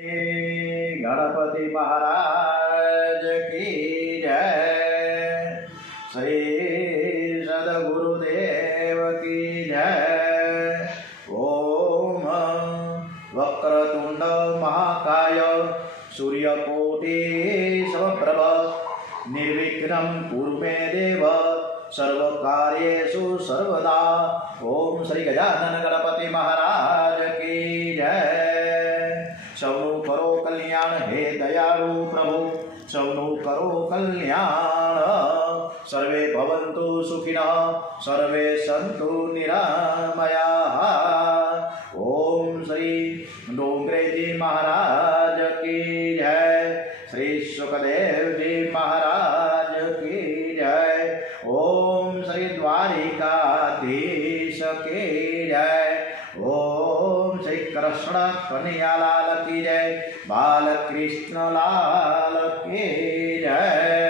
ગણપતિ મહારાજ કી જય. શ્રી સદગુરુદેવ કી જય. ઓમ વક્રતુંડ મહાકાય. સૂર્યકોટિ સમપ્રભ. નિર્વિઘ્ન કુરુ મે દેવ. સર્વકાર્યેષુ સર્વદા. ઓમ શ્રી ગજાનન ગણપતિ મહારાજ. ભવંતુ સુખિનઃ સર્વે સંતુ નિરામયા ઓમ શ્રી ડોંગરેજી મહારાજ કી જય શ્રી સુખદેવજી મહારાજ કી જય ઓમ શ્રી દ્વારિકાધીશ કી જય ઓમ શ્રી કૃષ્ણ કનૈયાલાલ કી જય બાલકૃષ્ણ લાલ કી જય ઓમ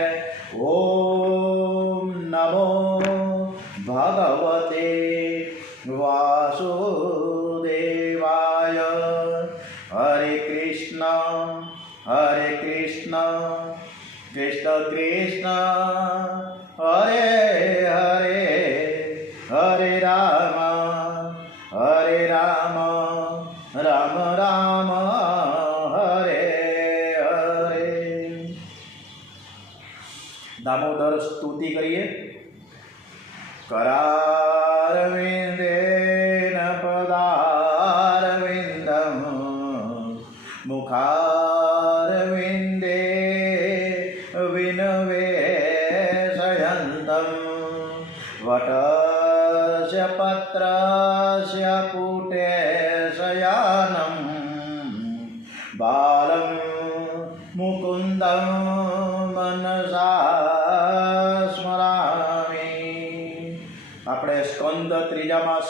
કરીએ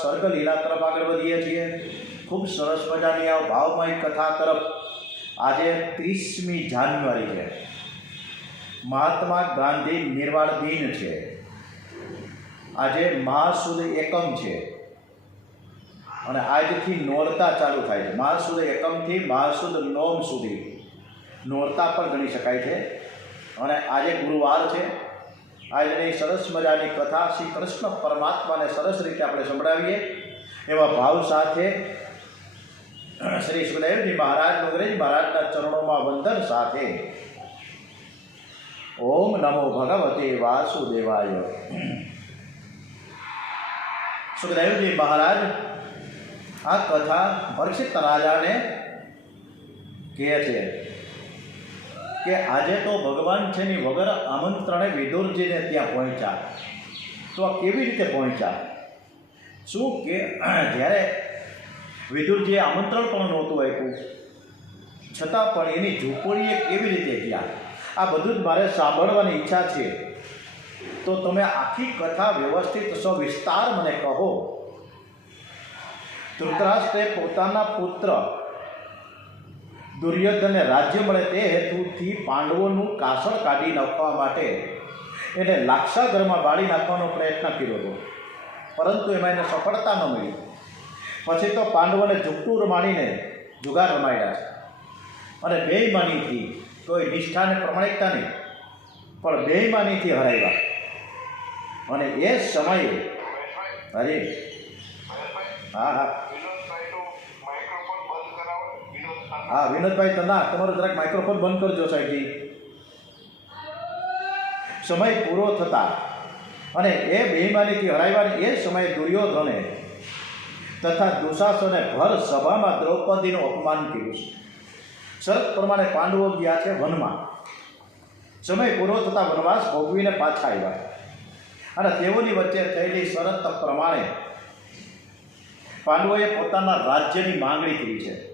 સર્ગ લીલા તરફ આગળ વધીએ છીએ. ખૂબ સરસ મજાની આ ભાવમય કથા તરફ આજે ત્રીસમી જાન્યુઆરી છે. મહાત્મા ગાંધી નિર્વાણ દિન છે. આજે મહાસુદ એકમ છે. અને આજથી નોરતા ચાલુ થાય છે. મહાસુદ એકમથી મહાસુદ નોમ સુધી નોરતા પણ ગણી શકાય છે. અને આજે ગુરુવાર છે. આજની સરસ મજાની કથા શ્રી કૃષ્ણ પરમાત્માને સરસ રીતે આપણે સંભળાવીએ. એવા ભાવ સાથે શ્રી સુખદેવજી મહારાજ અંગ્રેજ મહારાજના ચરણોમાં વંદન સાથે. ઓમ નમો ભગવતે વાસુદેવાય. સુખદેવજી મહારાજ, આ કથા પરીક્ષિત રાજાને કહે છે. કે આજે તો ભગવાન છે ની વગર આમંત્રણે વિદુરજીને ત્યાં પહોંચ્યા. તો આ કેવી રીતે પહોંચ્યા? શું કે, જ્યારે વિદુરજીએ આમંત્રણ પણ નહોતું આપ્યું, છતાં પણ એની ઝૂંપડીએ કેવી રીતે ગયા? આ બધું જ મારે સાંભળવાની ઈચ્છા છે. તો તમે આખી કથા વ્યવસ્થિત સવિસ્તાર મને કહો. ધૃતરાષ્ટ્રે પોતાના પુત્ર દુર્યોધનને રાજ્ય મળે તે હેતુથી પાંડવોનું કાસળ કાઢી નાખવા માટે એને લાક્ષાગરમાં બાળી નાખવાનો પ્રયત્ન કર્યો હતો. પરંતુ એમાં એને સફળતા ન મળી. પછી તો પાંડવોને ઝૂકટું રમાડીને જુગાર રમાડ્યા અને બેઈમાનીથી કોઈ નિષ્ઠાને પ્રમાણિકતા નહીં, પણ બેઈમાનીથી હરાવ્યા. અને એ સમયે, અરે, હા હા. હા, વિનોદભાઈ તના તમારો જરાક માઇક્રોફોન બંધ કરજો, સાહેબજી. સમય પૂરો થતા અને એ બેઈમાનીથી હરાવવાની એ સમયે દુર્યોધને તથા દુશાસને ભર સભામાં દ્રૌપદીનું અપમાન કર્યું છે. શરત પ્રમાણે પાંડવો ગયા છે વનમાં. સમય પૂરો થતાં વનવાસ ભોગવીને પાછા આવ્યા. અને તેઓની વચ્ચે થયેલી શરત પ્રમાણે પાંડવોએ પોતાના રાજ્યની માંગણી કરી છે.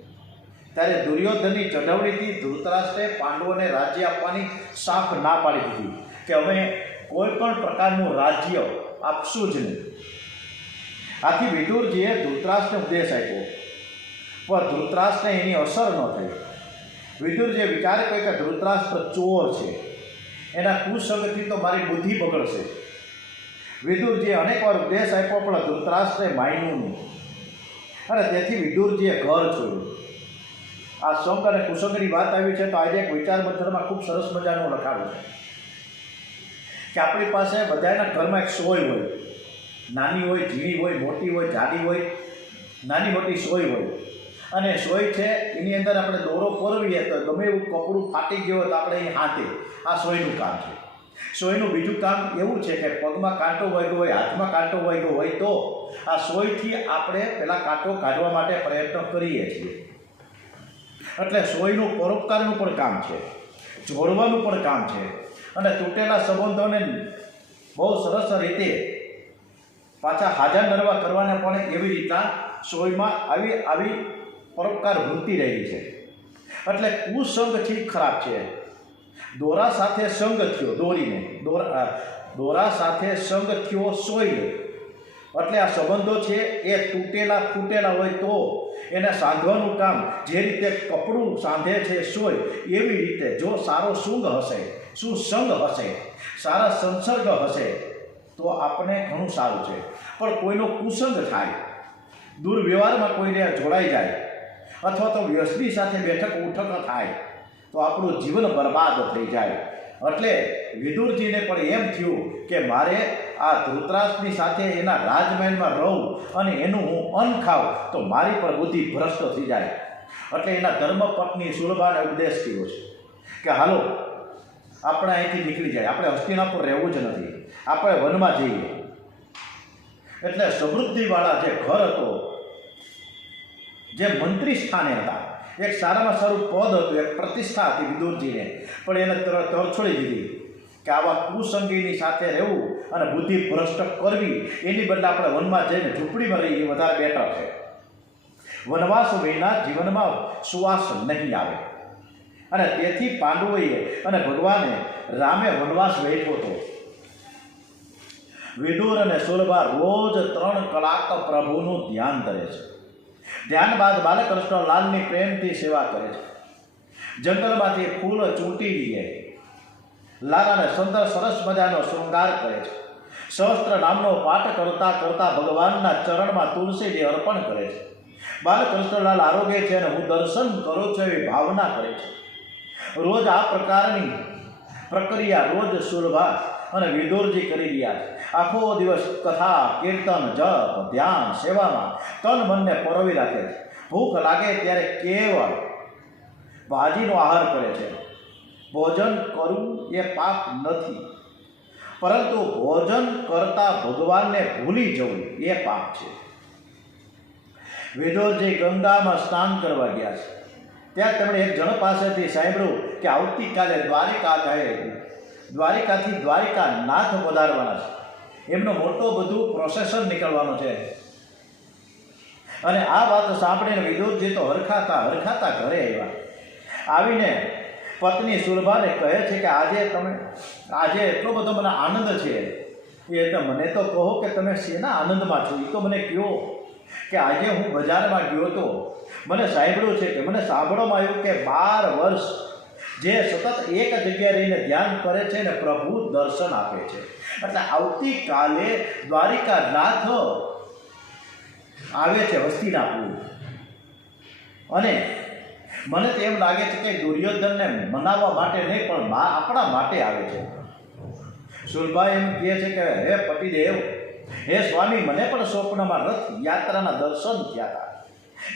ત્યારે દુર્યોધનની ચઢવણીથી ધૃતરાષ્ટ્રે પાંડવોને રાજ્ય આપવાની સાફ ના પાડી દીધી કે અમે કોઈ પણ પ્રકારનું રાજ્ય આપશું જ નહીં. આથી વિદુરજીએ ધૃતરાષ્ટ્રને ઉપદેશ આપ્યો. પણ ધૃતરાષ્ટ્રને એની અસર ન થઈ. વિદુરજીએ વિચાર કર્યો કે ધૃતરાષ્ટ્ર ચોર છે. એના કુસંગથી તો મારી બુદ્ધિ બગડશે. વિદુરજીએ અનેકવાર ઉપદેશ આપ્યો, પણ ધૃતરાષ્ટ્રે માન્યું નહીં. અને તેથી વિદુરજીએ ઘર છોડ્યું. આ શોખ અને કુસંગની વાત આવી છે તો આજે એક વિચાર મંથનમાં ખૂબ સરસ મજાનું લખાણું છે. કે આપણી પાસે બધાના ઘરમાં એક સોય હોય. નાની હોય, ઝીણી હોય, મોટી હોય, જાડી હોય, નાની મોટી સોય હોય. અને સોય છે, એની અંદર આપણે દોરો પોરવીએ તો ગમે એવું કપડું ફાટી ગયું હોય તો આપણે અહીં હાથે આ સોયનું કામ છે. સોયનું બીજું કામ એવું છે કે પગમાં કાંટો વાગ્યો હોય, હાથમાં કાંટો વાગ્યો હોય તો આ સોયથી આપણે પેલા કાંટો કાઢવા માટે પ્રયત્ન કરીએ છીએ. એટલે સોયનું પરોપકારનું પણ કામ છે. જોડવાનું પણ કામ છે. અને તૂટેલા સંબંધોને બહુ સરસ રીતે પાછા હાજર નરવા કરવાને પણ એવી રીતના સોયમાં આવી આવી પરોપકાર વૃત્તિ રહી છે. એટલે કુસંગ છે ખરાબ છે. દોરા સાથે સંગ થયો, દોરીને. દોરા દોરા સાથે સંગ થયો સોયને. એટલે આ સંબંધો છે એ તૂટેલા ફૂટેલા હોય તો એને સાંધવાનું કામ જે રીતે કપડું સાંધે છે સોય, એવી રીતે જો સારો સુંગ હશે, સુસંગ હશે, સારા સંસર્ગ હશે, તો આપણે ઘણું સારું છે. પણ કોઈનો કુસંગ થાય, દુર્વ્યવહારમાં કોઈને જોડાઈ જાય, અથવા તો વ્યસની સાથે બેઠક ઉઠક થાય, તો આપણું જીવન બરબાદ થઈ જાય. એટલે વિદુરજીને પણ એમ થયું કે મારે આ ધૃતરાષ્ટ્રની સાથે એના રાજમહેલમાં રહું અને એનું હું અન્ન ખાઉં, તો મારી પણ બુદ્ધિ ભ્રષ્ટ થઈ જાય. એટલે એના ધર્મપત્ની સુલભાને ઉપદેશ કર્યો છે કે હાલો, આપણે અહીંથી નીકળી જાય. આપણે હસ્તિનાપુર રહેવું જ નથી. આપણે વનમાં જઈએ. એટલે સમૃદ્ધિવાળા જે ઘર હતો, જે મંત્રી સ્થાને હતા એક સારામાં સારું પદ હતું, એક પ્રતિષ્ઠા હતી વિદુરજીને. પણ એને તર તરછોડી દીધી કે આવા કુસંગીની સાથે રહેવું અને બુદ્ધિ ભ્રષ્ટ કરવી, એની બદલે આપણે વનમાં જઈને ઝૂંપડીમાં રહીએ, એ વધારે બેટર છે. વનવાસ વિના જીવનમાં સુવાસ નહીં આવે. અને તેથી પાંડવોએ અને ભગવાને રામે વનવાસ વેઠવો હતો. વિદુર અને સુરભા રોજ ત્રણ કલાક પ્રભુનું ધ્યાન કરે છે. ધ્યાન બાદ બાલકૃષ્ણ લાલની પ્રેમથી સેવા કરે છે. જંગલમાંથી ફૂલ ચૂંટી લઈએ લાલાને સુંદર સરસ મજાનો શૃંગાર કરે છે. સહસ્ત્ર નામનો પાઠ કરતા કરતા ભગવાનના ચરણમાં તુલસીને અર્પણ કરે છે. બાલકૃષ્ણલાલ આરોગ્ય છે અને હું દર્શન કરું છું એવી ભાવના કરે છે. રોજ આ પ્રકારની પ્રક્રિયા રોજ સુલભા અને વિદુરજી કરી રહ્યા છે. આખો દિવસ કથા, કીર્તન, જપ, ધ્યાન, સેવામાં તન મનને પરોવી રાખે છે. ભૂખ લાગે ત્યારે કેવળ ભાજીનો આહાર કરે છે. ભોજન કરવું એ પાપ નથી. પરંતુ ભોજન કરતા ભગવાનને ભૂલી જવું એ પાપ છે. વિદુરજી ગંગામાં સ્નાન કરવા ગયા છે. ત્યાં તેમણે એક જણ પાસેથી સાંભળ્યું કે આવતીકાલે દ્વારિકા થાય દ્વારિકાથી દ્વારિકા નાથ પધારવાના છે. એમનો મોટો બધું પ્રોસેસર નીકળવાનો છે. અને આ વાત સાંભળીને વિદુરજી તો હરખાતા હરખાતા ઘરે આવ્યા. આવીને પત્ની સુલભાને કહે છે કે આજે તમે, આજે એટલો બધો મને આનંદ છે. એ તો મને તો કહો કે તમે શેના આનંદમાં છો? એ તો મને કહો કે આજે હું બજારમાં ગયો હતો મને સાંભળ્યું છે કે મને સાંભળવામાં આવ્યું કે બાર વર્ષ જે સતત એક જગ્યાએ રહીને ધ્યાન કરે છે ને પ્રભુ દર્શન આપે છે. એટલે આવતીકાલે દ્વારિકા નાથ આવે છે વસ્તીનાપુર અને મને તો એમ લાગે છે કે દુર્યોધનને મનાવવા માટે નહીં, પણ મા આપણા માટે આવે છે. સુલભા એમ કહે છે કે, હે પતિદેવ, હે સ્વામી, મને પણ સ્વપ્નમાં રથ યાત્રાના દર્શન થયા હતા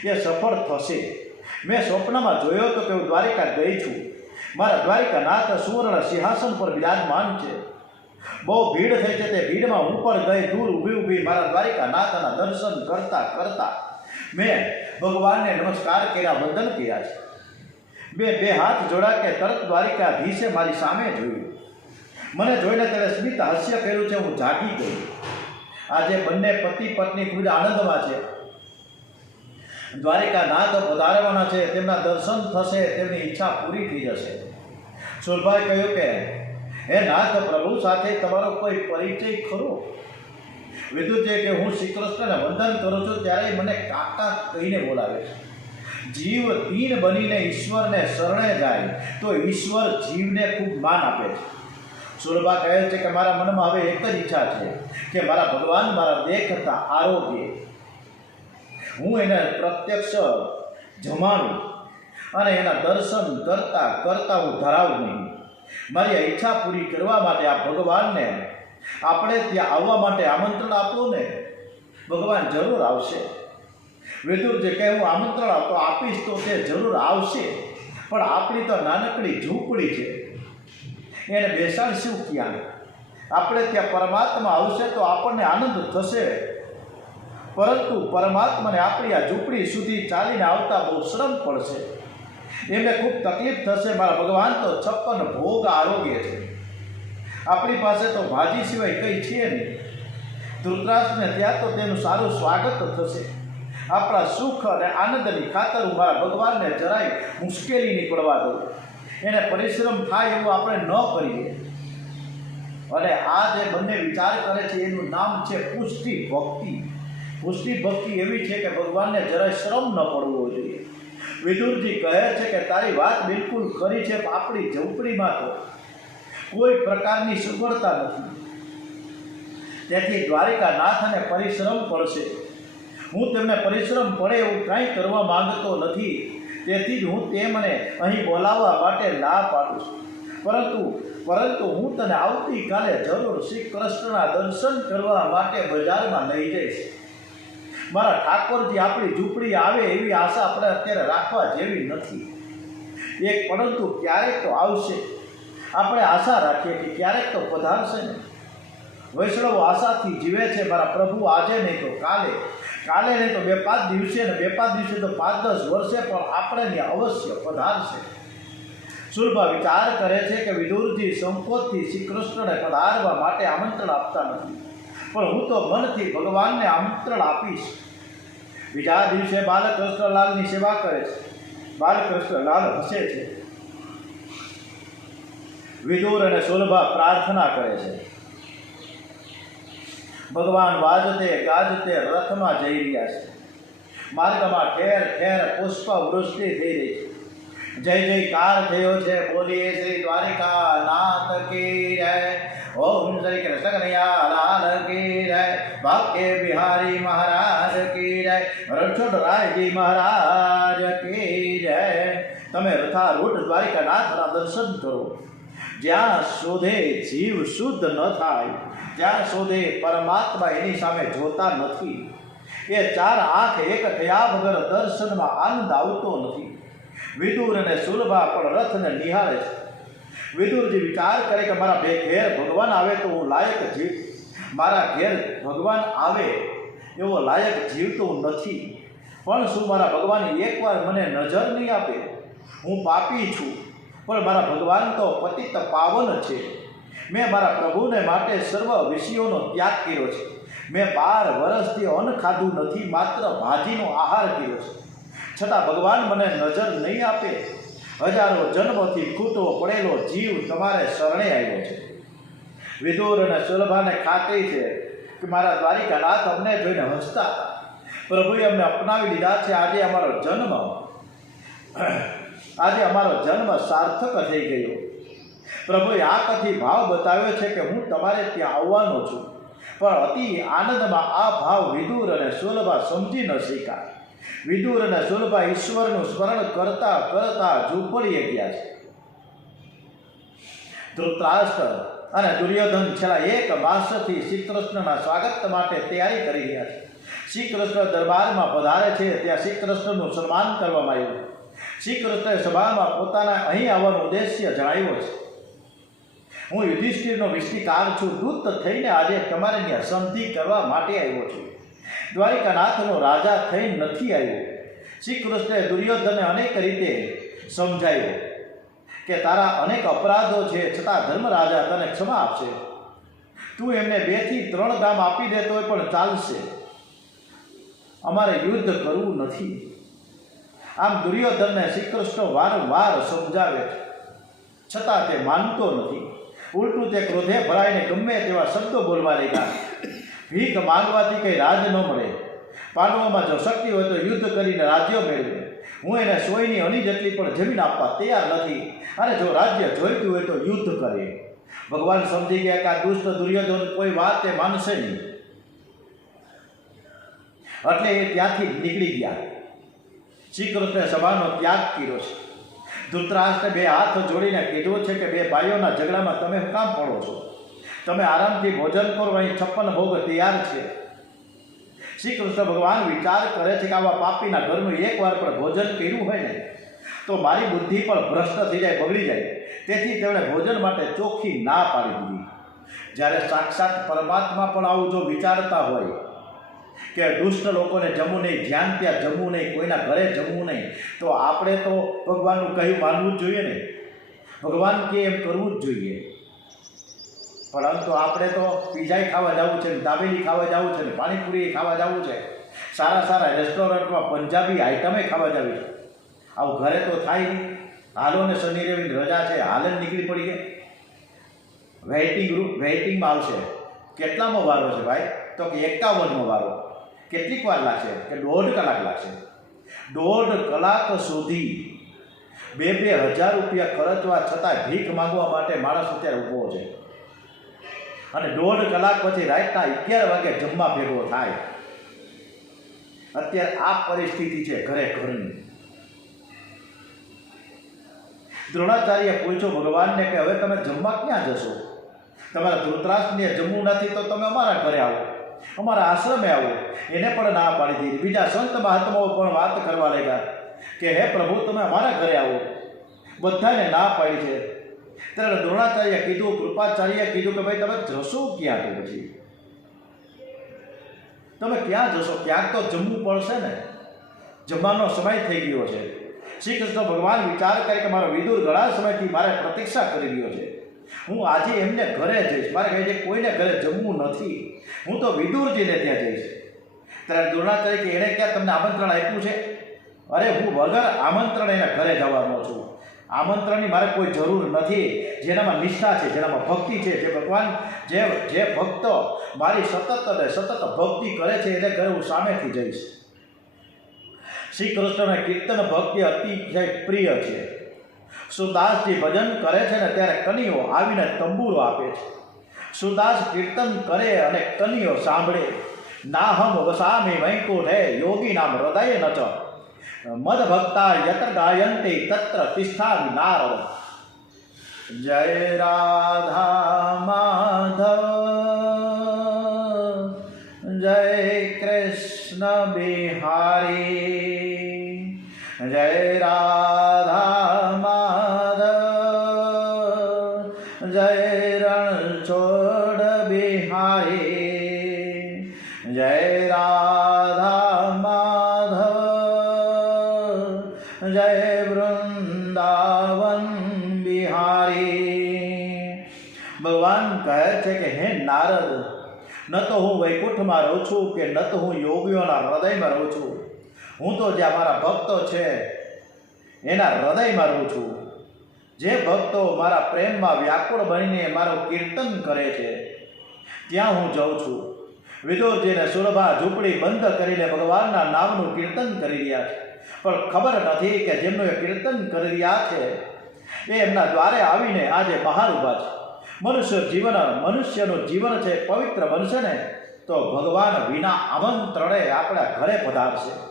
એ સફળ થશે. મેં સ્વપ્નમાં જોયો હતો કે હું દ્વારિકા ગઈ છું. મારા દ્વારિકાનાથ સુવર્ણ સિંહાસન પર બિરાજમાન છે. બહુ ભીડ થઈ છે તે ભીડમાં હું પણ ગઈ દૂર ઊભી ઊભી મારા દ્વારિકાનાથના દર્શન કરતા કરતા મેં ભગવાનને નમસ્કાર કર્યા, વંદન કર્યા છે. બે બે હાથ જોડા કે તરત દ્વારિકાધીશે મારી સામે જોયું. મને જોઈને તેને સ્મિત હાસ્ય કર્યું છે, હું જાગી ગઈ આજે બંને પતિ પત્ની ખૂબ આનંદમાં છે. દ્વારિકા નાથ પધારવાના છે, તેમના દર્શન થશે, તેમની ઈચ્છા પૂરી થઈ જશે. સુરભાઈ કહ્યું કે, હે નાથ પ્રભુ સાથે તમારો કોઈ પરિચય ખરો? વિદુરજીએ કે હું શ્રી કૃષ્ણને વંદન કરું છું ત્યારે મને કાકા કહીને બોલાવે છે. જીવ દીન બનીને ઈશ્વરને શરણે જાય, તો ઈશ્વર જીવને ખૂબ માન આપે છે. સુરભા કહે છે કે, મારા મનમાં હવે એક જ ઈચ્છા છે, કે મારા ભગવાન મારા દેખતા આરોગ્ય હું એને પ્રત્યક્ષ જમાડું અને એના દર્શન કરતા કરતા હું ધરાવું નહીં. મારી ઈચ્છા પૂરી કરવા માટે આ ભગવાનને આપણે ત્યાં આવવા માટે આમંત્રણ આપો ને. ભગવાન જરૂર આવશે. વિદુર જે કહે, હું આમંત્રણ આપતો આપીશ તો તે જરૂર આવશે. પણ આપણી તો નાનકડી ઝૂંપડી છે. એને બેસાડશું ક્યાં? આપણે ત્યાં પરમાત્મા આવશે તો આપણને આનંદ થશે. પરંતુ પરમાત્માને આપણી આ ઝૂંપડી સુધી ચાલીને આવતા બહુ શ્રમ પડશે. એમને ખૂબ તકલીફ થશે, મારા ભગવાન, તો છપ્પન ભોગ આરોગ્ય છે. આપણી પાસે તો ભાજી સિવાય કંઈ છે નહીં. ધૃતરાષ્ટ્રને ત્યાં તો તેનું સારું સ્વાગત થશે. આપણા સુખ અને આનંદની ખાતર હું મારા ભગવાનને જરાય મુશ્કેલી નહીં દઉં. એને પરિશ્રમ થાય એવું આપણે ન કરીએ. અને આ જે બંને વિચાર કરે છે, એનું નામ છે પુષ્ટિ ભક્તિ પુષ્ટિ ભક્તિ એવી છે કે ભગવાનને જરાય શ્રમ ન પડવો જોઈએ. વિદુરજી કહે છે કે તારી વાત બિલકુલ ખરી છે આપણી ઝૂંપડીમાં તો કોઈ પ્રકારની સગવડતા નથી. તેથી દ્વારિકાનાથને પરિશ્રમ પડશે. હું તેમને પરિશ્રમ પડે એવું કાંઈ કરવા માંગતો નથી. તેથી જ હું તેમને અહીં બોલાવવા માટે ના પાડું છું. પરંતુ પરંતુ હું તને આવતીકાલે જરૂર શ્રી કૃષ્ણના દર્શન કરવા માટે બજારમાં લઈ જઈશ. મારા ઠાકોરજી આપણી ઝૂંપડી આવે એવી આશા આપણે અત્યારે રાખવા જેવી નથી. એક પરંતુ ક્યારેક તો આવશે. આપણે આશા રાખીએ કે ક્યારેક તો પધારશે ને. વૈષ્ણવ આશાથી જીવે છે, મારા પ્રભુ આજે નહીં તો કાલે. કાલે નહીં તો બે પાંચ દિવસે ને બે પાંચ દિવસે તો પાંચ દસ વર્ષે પણ આપણે અવશ્ય પધારશે. સુલભા વિચાર કરે છે કે વિદુરજી સંકોચથી શ્રી કૃષ્ણને પધારવા માટે આમંત્રણ આપતા નથી. પણ હું તો મનથી ભગવાનને આમંત્રણ આપીશ. બીજા દિવસે બાલકૃષ્ણલાલની સેવા કરે છે. બાલકૃષ્ણલાલ હસે છે. વિદુર અને સુલભા પ્રાર્થના કરે છે. ભગવાન વાજતે ગાજતે રથમાં જઈ રહ્યા છે. માર્ગમાં ઠેર ઠેર પુષ્પ વૃષ્ટિ થઈ રહી છે. જય જયકાર થયો છે. બોલીએ શ્રી દ્વારિકા નાથ કી જય. ઓમ શ્રી કૃષ્ણ लाल લાલ जय बाके बिहारी બિહારી મહારાજ जय જય राय जी મહારાજ की जय તમે રથારૂઢ દ્વારિકાનાથના દર્શન કરો. જ્યાં શોધે જીવ શુદ્ધ ન થાય ત્યાં શોધે પરમાત્મા એની સામે જોતા નથી. એ ચાર આંખ એક થયા વગર દર્શનમાં આનંદ આવતો નથી. વિદુર અને સુલભા પણ રથને નિહાળે છે. વિદુરજી વિચાર કરે કે મારા બે ઘેર ભગવાન આવે તો હું લાયક જીવ મારા ઘેર ભગવાન આવે એવો લાયક જીવતો નથી. પણ શું મારા ભગવાન એકવાર મને નજર નહીં આપે? હું પાપી છું. પણ મારા ભગવાન તો પતિત પાવન છે. મેં મારા પ્રભુને માટે સર્વ વિષયોનો ત્યાગ કર્યો છે. મેં બાર વર્ષથી અન્ન ખાધું નથી, માત્ર ભાજીનો આહાર કર્યો છે. છતાં ભગવાન મને નજર નહીં આપે. હજારો જન્મથી ખૂટો પડેલો જીવ તમારે શરણે આવ્યો છે. વિદુર અને સુલભાને ખાતરી છે કે મારા દ્વારિકાનાથ અમને જોઈને હસતા પ્રભુએ અમને અપનાવી લીધા છે. આજે અમારો જન્મ આજે અમારો જન્મ સાર્થક થઈ ગયો. પ્રભુએ આ કથી ભાવ બતાવ્યો છે કે હું તમારે ત્યાં આવવાનો છું. પણ અતિ આનંદમાં આ ભાવ વિદુર અને સુલભા સમજી ન શક્યા. વિદુર અને સુલભા ઈશ્વરનું સ્મરણ કરતા કરતા ઝૂંપડીએ ગયા છે. ધૃતરાષ્ટ્ર અને દુર્યોધન છેલ્લા એક માસથી શ્રી કૃષ્ણના સ્વાગત માટે તૈયારી કરી રહ્યા છે. શ્રી કૃષ્ણ દરબારમાં પધારે છે ત્યાં શ્રી કૃષ્ણનું સન્માન કરવામાં આવ્યું. શ્રી કૃષ્ણએ સભામાં પોતાના અહીં આવવાનો ઉદ્દેશ્ય જણાવ્યો છે. હું યુધિષ્ઠિરનો વિષ્ટિકાર છું, દૂત થઈને આજે તમારે ત્યાં સંધિ કરવા માટે આવ્યો છું. દ્વારિકાનાથનો રાજા થઈ નથી આવ્યો. શ્રી કૃષ્ણે દુર્યોધનને અનેક રીતે સમજાવ્યો કે તારા અનેક અપરાધો છે, છતાં ધર્મરાજા તને ક્ષમા આપશે. તું એમને બેથી ત્રણ ગામ આપી દે તોય પણ ચાલશે. અમારે યુદ્ધ કરવું નથી. આમ દુર્યોધનને શ્રી કૃષ્ણ વારંવાર સમજાવે છે. છતાં તે માનતો નથી. ઉલટું તે ક્રોધે ભરાઈને ગમે તેવા શબ્દો બોલવા લાગ્યા. ભીખ માંગવાથી કંઈ રાજ ન મળે. પાંડવોમાં જો શક્તિ હોય તો યુદ્ધ કરીને રાજ્ય મેળવે. હું એને સોયની અણી જેટલી પણ જમીન આપવા તૈયાર નથી. અને જો રાજ્ય જોઈતું હોય તો યુદ્ધ કરે. ભગવાન સમજી ગયા કે આ દુષ્ટ દુર્યોધન કોઈ વાત તે માનશે નહીં. એટલે એ ત્યાંથી નીકળી ગયા. શ્રી કૃષ્ણે સભાનો ત્યાગ કર્યો છે. ધૃતરાષ્ટ્રે બે હાથ જોડીને કીધું છે કે બે ભાઈઓના ઝઘડામાં તમે કામ પડો છો. તમે આરામથી ભોજન કરો, અહીં છપ્પન ભોગ તૈયાર છે. શ્રી કૃષ્ણ ભગવાન વિચાર કરે છે કે આવા પાપીના ઘરનું એકવાર પણ ભોજન કર્યું હોય ને, તો મારી બુદ્ધિ પણ ભ્રષ્ટ થઈ જાય, બગડી જાય. તેથી તેમણે ભોજન માટે ચોખ્ખી ના પાડી દીધી. જ્યારે સાક્ષાત પરમાત્મા પણ આવું જો વિચારતા હોય કે દુષ્ટ લોકોને જમવું નહીં ધ્યાન ત્યાં જમવું નહીં, કોઈના ઘરે જમવું નહીં, તો આપણે તો ભગવાનનું કહ્યું માનવું જ જોઈએ ને. ભગવાન કે એમ કરવું જ જોઈએ. પરંતુ આપણે તો પીઝાય ખાવા જવું છે ને, દાબેલી ખાવા જવું છે ને, પાણીપુરી ખાવા જવું છે. સારા સારા રેસ્ટોરન્ટમાં પંજાબી આઈટમે ખાવા જવી છે. આવું ઘરે તો થાય નહીં. હાલો ને શનિ રવિની રજા છે, હાલ જ નીકળી પડી ગઈ વેઇટિંગ રૂમ, વેઇટિંગમાં આવશે. કેટલામાં વારો છે ભાઈ? તો કે એકાવનમો વારો. કેટલીક વાર લાગશે? કે દોઢ કલાક લાગશે. દોઢ કલાક સુધી બે બે હજાર રૂપિયા ખર્ચવા છતાં ભીખ માંગવા માટે માણસ અત્યારે ઊભો છે. અને દોઢ કલાક પછી રાતના અગિયાર વાગે જમવા ભેગો થાય. અત્યારે આ પરિસ્થિતિ છે ઘરે ઘરની. દ્રોણાચાર્ય પૂછ્યું, ભગવાનને કે હવે તમે જમવા ક્યાં જશો? તમારા ધૃતરાષ્ટ્રને જમવું નથી તો તમે અમારા ઘરે આવો. અમારા આશ્રમે આવો. એને પણ ના પાડી દીધી. બીજા સંત મહાત્માઓ પણ વાત કરવા લાગ્યા કે, હે પ્રભુ, તમે અમારા ઘરે આવો. બધાને ના પાડી છે. ત્યારે દ્રોણાચાર્ય કીધું કૃપાચાર્ય કીધું કે, ભાઈ, તમે જશો ક્યાં તો પછી? તમે ક્યાં જશો? ક્યાંક તો જમવું પડશે ને. જમવાનો સમય થઈ ગયો છે. શ્રી કૃષ્ણ ભગવાન વિચાર કરે કે, મારો વિદુર ઘણા સમયથી મારે પ્રતીક્ષા કરી રહ્યો છે. હું આજે એમને ઘરે જઈશ. મારે કહે છે, કોઈને ઘરે જમવું નથી. હું તો વિદુરજીને ત્યાં જઈશ. ત્યારે દ્રોણાચાર્ય કે, એણે ક્યાં તમને આમંત્રણ આપ્યું છે? અરે, હું વગર આમંત્રણ એના ઘરે જવાનો છું. આમંત્રણની મારે કોઈ જરૂર નથી. જેનામાં નિષ્ઠા છે, જેનામાં ભક્તિ છે. જે ભગવાન, જે જે ભક્ત મારી સતત અને સતત ભક્તિ કરે છે, એને ઘરે હું સામેથી જઈશ. શ્રી કૃષ્ણને કીર્તન ભક્તિ અતિશય પ્રિય છે. સુદાસજી ભજન કરે છે ને ત્યારે કનીઓ આવીને તંબુરો આપે છે. સુદાસ કીર્તન કરે અને કનીઓ સાંભળે. નાહમ વસામી વૈકુંઠે યોગી નામ હૃદય નચ. મદ ભક્તા યત્ર ગાયંતે તત્ર તિષ્ઠામિ નારદ જય રાધા માધવ જય કૃષ્ણ બિહારી જય રાધા છે કે હે નારદ, ન તો હું વૈકુંઠમાં રહું છું કે ન તો હું યોગીઓના હૃદયમાં રહું છું. હું તો જે મારા ભક્તો છે, એના હૃદયમાં રહું છું. જે ભક્તો મારા પ્રેમમાં વ્યાકુળ બનીને મારું કીર્તન કરે છે, ત્યાં હું જાઉં છું. વિદુરજીને સુરભા ઝૂંપડી બંધ કરીને ભગવાનના નામનું કીર્તન કરી રહ્યા છે. પણ ખબર નથી કે જેમનું એ કીર્તન કરી રહ્યા છે, એ એમના દ્વારે આવીને આજે બહાર ઊભા છે. મનુષ્ય જીવન, મનુષ્યનું જીવન છે, પવિત્ર બનશે ને તો ભગવાન વિના આમંત્રણે આપણા ઘરે પધારશે.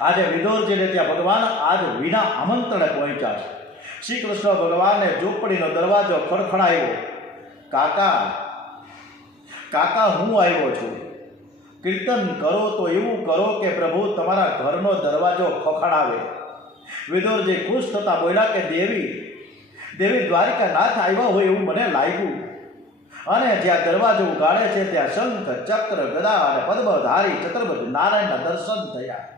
આજે વિદોરજીને ત્યાં ભગવાન આજ વિના આમંત્રણે પહોંચ્યા શ્રી કૃષ્ણ ભગવાને ઝૂંપડીનો દરવાજો ખડખડાયો. કાકા કાકા, હું આવ્યો છું. કીર્તન કરો તો એવું કરો કે પ્રભુ તમારા ઘરનો દરવાજો ખખડાવે. વિદોરજી ખુશ થતા બોલ્યા કે, દેવી દેવી દ્વારિકા નાથ આવ્યા હોય એવું મને લાગ્યું. અને જ્યાં દરવાજો ઉગાડે છે, ત્યાં શંખ, ચક્ર, ગદા અને પદ્મધારી ચતુર્ભુજ નારાયણના દર્શન થયા.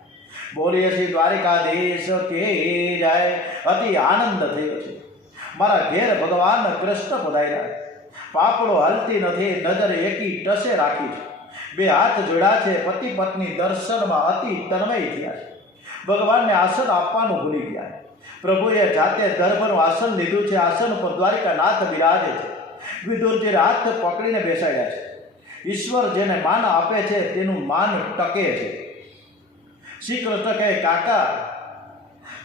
બોલીએ છીએ, દ્વારિકાધીશ, કે જાય? અતિ આનંદ થયો છે. મારા ઘેર ભગવાન કૃષ્ણ પધાર્યા. પાપડો હલતી નથી, નજર એકી ટસે રાખી છે. બે હાથ જોડા છે, પતિ પત્ની દર્શનમાં અતિ તન્મય થયા છે. ભગવાનને આસન આપવાનું ભૂલી ગયા પ્રભુએ જાતે ગર્ભનું આસન લીધું છે. આસન પર દ્વારિકાનાથ બિરાજે છે. વિદુરજીને હાથ પકડીને બેસાડ્યા છે. ઈશ્વર જેને માન આપે છે તેનું માન ટકે છે. શ્રી કૃષ્ણ કહે કાકા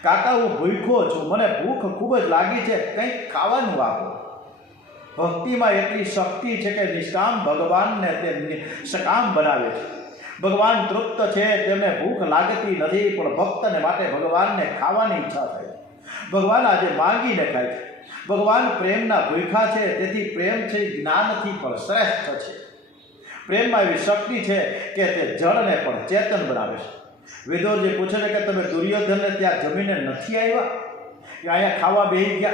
કાકા, હું ભૂખ્યો છું. મને ભૂખ ખૂબ જ લાગી છે. કંઈક ખાવાનું આપો. ભક્તિમાં એટલી શક્તિ છે કે નિષ્કામ ભગવાનને તે સકામ બનાવે છે. ભગવાન તૃપ્ત છે, તેમને ભૂખ લાગતી નથી, પણ ભક્તને માટે ભગવાનને ખાવાની ઈચ્છા થાય ભગવાન આજે માંગીને ખાય છે. ભગવાન પ્રેમના ભૂખા છે, તેથી પ્રેમ છે, જ્ઞાનથી પણ શ્રેષ્ઠ છે. પ્રેમમાં એવી શક્તિ છે કે તે જળને પણ ચેતન બનાવે છે. વિદુરજી પૂછે છે કે તમે દુર્યોધનને ત્યાં જમીને નથી આવ્યા? કે અહીંયા ખાવા બેસી ગયા?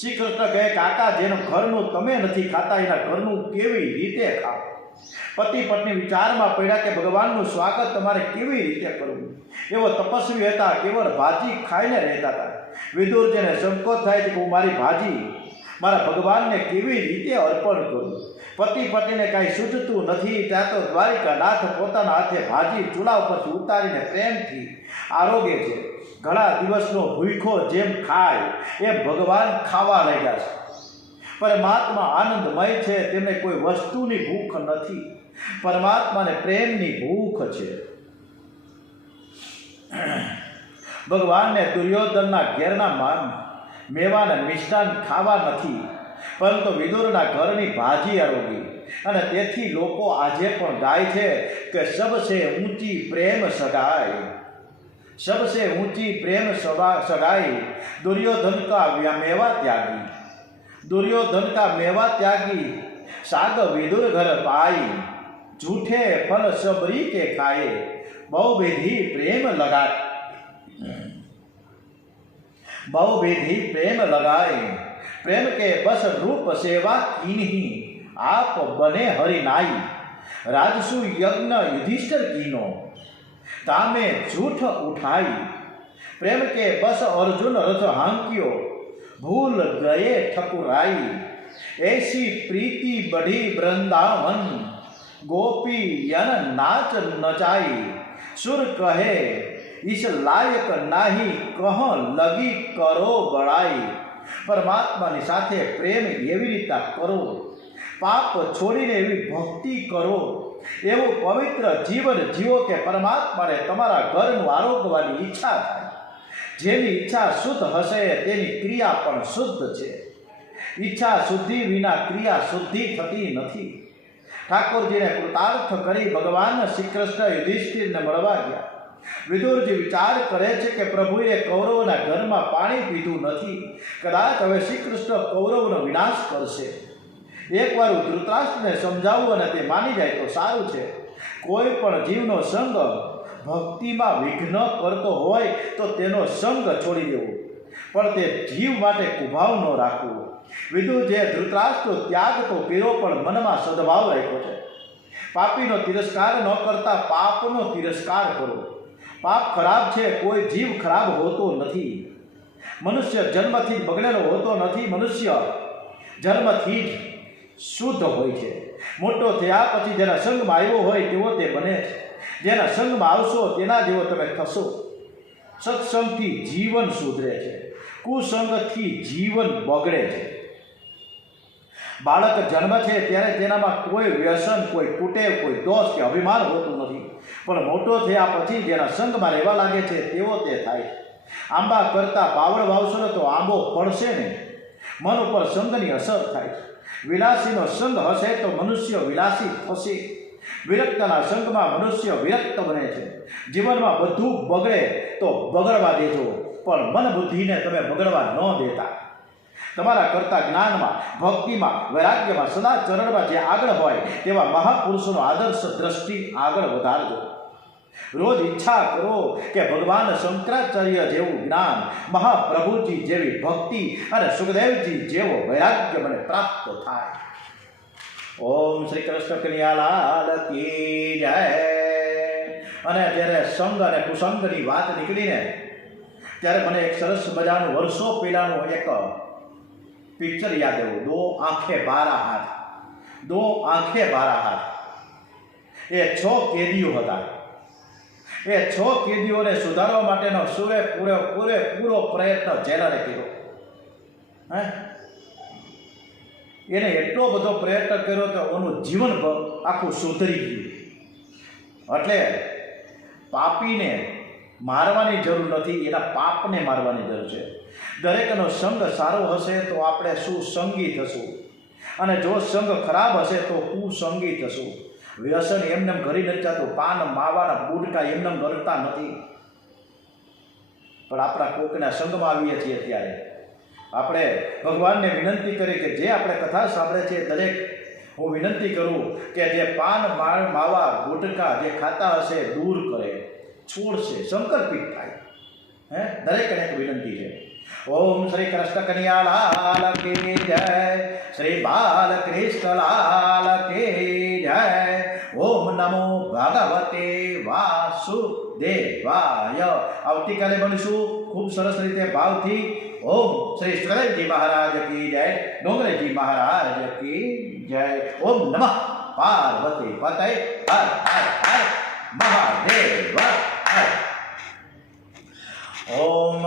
શ્રી કૃષ્ણ કહે, કાકા, જેનું ઘરનું તમે નથી ખાતા, એના ઘરનું કેવી રીતે ખાવ? પતિ પત્ની વિચારમાં પડ્યા કે, ભગવાનનું સ્વાગત તમારે કેવી રીતે કરવું? એવો તપસ્વી હતા, કેવળ ભાજી ખાઈને રહેતા હતા. વિદુરજીને સંકોચ થાય છે કે હું મારી ભાજી મારા ભગવાનને કેવી રીતે અર્પણ કરું? પતિ પત્નીને કાંઈ સૂઝતું નથી, ત્યાં તો દ્વારિકાનાથ પોતાના હાથે ભાજી ચૂલા ઉપરથી ઉતારીને પ્રેમથી આરોગે છે. ઘણા દિવસનો ભૂખો જેમ ખાય, એમ ભગવાન ખાવા લાગ્યા છે. પરમાત્મા આનંદમય છે, તેમને કોઈ વસ્તુની ભૂખ નથી. પરમાત્માને પ્રેમની ભૂખ છે. ભગવાનને દુર્યોધનના ઘેરના માન, મેવાને મિષ્ટાન ખાવા નથી, પરંતુ વિદુરના ઘરની ભાજી આરોગી. અને તેથી લોકો આજે પણ ગાય છે કે સબસે ઊંચી પ્રેમ સગાઈ સબસે ઊંચી પ્રેમ સગાઈ દુર્યોધન કા મેવા ત્યાગી. દુર્યોધન કા મેવા ત્યાગી. સાગ વિદુર ઘર પાઈ. જૂઠે ફલ સબરી કે ખાય. બહુ વિધિ પ્રેમ લગાડ बहुविधि प्रेम लगाए प्रेम के बस रूप सेवा कीन्ही आप बने हरिनाई राजसु यज्ञ युधिष्ठिर कीनो तामे झूठ उठाई प्रेम के बस अर्जुन रथ हांकियो भूल गए ठकुराई ऐसी प्रीति बढ़ी वृंदावन गोपी यन नाच नचाई सुर कहे ઈશ લાયક નાહી કહ, લગી કરો બળાઈ. પરમાત્માની સાથે પ્રેમ એવી રીતે કરો. પાપ છોડીને એવી ભક્તિ કરો. એવું પવિત્ર જીવન જીવો કે પરમાત્માને તમારા ઘરનું આરોગવાની ઈચ્છા થાય. જેની ઈચ્છા શુદ્ધ હશે, તેની ક્રિયા પણ શુદ્ધ છે. ઈચ્છા શુદ્ધિ વિના ક્રિયા શુદ્ધિ થતી નથી. ઠાકોરજીને કૃતાર્થ કરી ભગવાન શ્રી કૃષ્ણ યુધિષ્ઠિરને મળવા ગયા. વિદુરજી વિચાર કરે છે કે પ્રભુએ કૌરવના ઘરમાં પાણી પીધું નથી. કદાચ હવે શ્રી કૃષ્ણ કૌરવનો વિનાશ કરશે. એકવાર ધૃતરાષ્ટ્રને સમજાવું અને તે માની જાય તો સારું છે. કોઈ પણ જીવનો સંગ ભક્તિમાં વિઘ્ન કરતો હોય તો તેનો સંગ છોડી દેવો. પણ તે જીવ માટે કુભાવ ન રાખવો. વિદુ જે ધૃતરાષ્ટ્ર ત્યાગ તો પીરો પણ મનમાં સદભાવ રાખ્યો છે. પાપીનો તિરસ્કાર ન કરતા પાપનો તિરસ્કાર કરો. પાપ ખરાબ છે, કોઈ જીવ ખરાબ હોતો નથી. મનુષ્ય જન્મથી જ બગડેલો હોતો નથી. મનુષ્ય જન્મથી જ શુદ્ધ હોય છે. મોટો થયા પછી જેના સંગમાં આવ્યો હોય તેવો તે બને છે. જેના સંગમાં આવશો તેના જેવો તમે થશો. સત્સંગથી જીવન સુધરે છે. કુસંગથી જીવન બગડે છે. બાળક જન્મ છે ત્યારે તેનામાં કોઈ વ્યસન, કોઈ કુટેવ, કોઈ દોષ કે અભિમાન હોતું નથી. પણ મોટો થયા પછી જેના સંગમાં રહેવા લાગે છે, તેવો તે થાય. આંબા કરતાં પાવડ વાવશો ને તો આંબો પડશે ને મન ઉપર સંગની અસર થાય. વિલાસીનો સંગ હશે તો મનુષ્ય વિલાસી થશે. વિરક્તના સંગમાં મનુષ્ય વિરક્ત બને છે. જીવનમાં બધું બગડે તો બગડવા દેજો. પણ મન બુદ્ધિને તમે બગડવા ન દેતા. તમારા કરતા જ્ઞાનમાં, ભક્તિમાં, વૈરાગ્યમાં, સદા ચરણમાં જે આગળ હોય, તેવા મહાપુરુષોનો આદર્શ દ્રષ્ટિ આગળ વધારજો. રોજ ઈચ્છા કરો કે ભગવાન શંકરાચાર્ય જેવું જ્ઞાન, મહાપ્રભુજી જેવી ભક્તિ અને સુખદેવજી જેવો વૈરાગ્ય મને પ્રાપ્ત થાય. ઓમ શ્રી કૃષ્ણ કનૈયાલાલ કી જય. અને જ્યારે સંગ અને કુસંગની વાત નીકળીને, ત્યારે મને એક સરસ મજાનું વર્ષો પહેલાંનું એક પિક્ચર યાદ આવ્યું દો આંખે બારા હાથ. દો આંખે બારા હાથ. એ છ કેદીઓ હતા. એ છ કેદીઓને સુધારવા માટેનો સુરે પૂરે પૂરે પૂરો પ્રયત્ન જેલરે કર્યો. હે? એને એટલો બધો પ્રયત્ન કર્યો કે એનું જીવન આખું સુધરી ગયું. એટલે પાપીને મારવાની જરૂર નથી, એના પાપને મારવાની જરૂર છે. દરેકનો સંગ સારો હશે તો આપણે સુસંગી થશું. અને જો સંગ ખરાબ હશે તો કુસંગી થશું. વ્યસન એમને એમ ઘરી નથી જતું. પાન માવાના બુટકા એમને એમ ગરતા નથી. પણ આપણા કોકના સંગમાં આવીએ છીએ ત્યારે. આપણે ભગવાનને વિનંતી કરી કે જે આપણે કથા સાંભળે છે દરેક, હું વિનંતી કરું કે જે પાન માળ માવા, ગુટકા જે ખાતા હશે દૂર કરે. છોડશે. સંકલ્પિત થાય. હે? દરેકને એક વિનંતી છે. ઓમ શ્રી કૃષ્ણ કન્યા લાલ કી જય શ્રી બાલકૃષ્ણ લાલ કી જય ઓમ નમો ભગવતે વાસુદેવાય આવતીકાલે બનીશું ખૂબ સરસ રીતે ભાવથી ઓમ શ્રી સુરેશજી મહારાજ કી જય ડોંગરેજી મહારાજ કી જય ઓમ નમઃ પાર્વતી પતય હર હર હર મહાદેવ હર ઓમ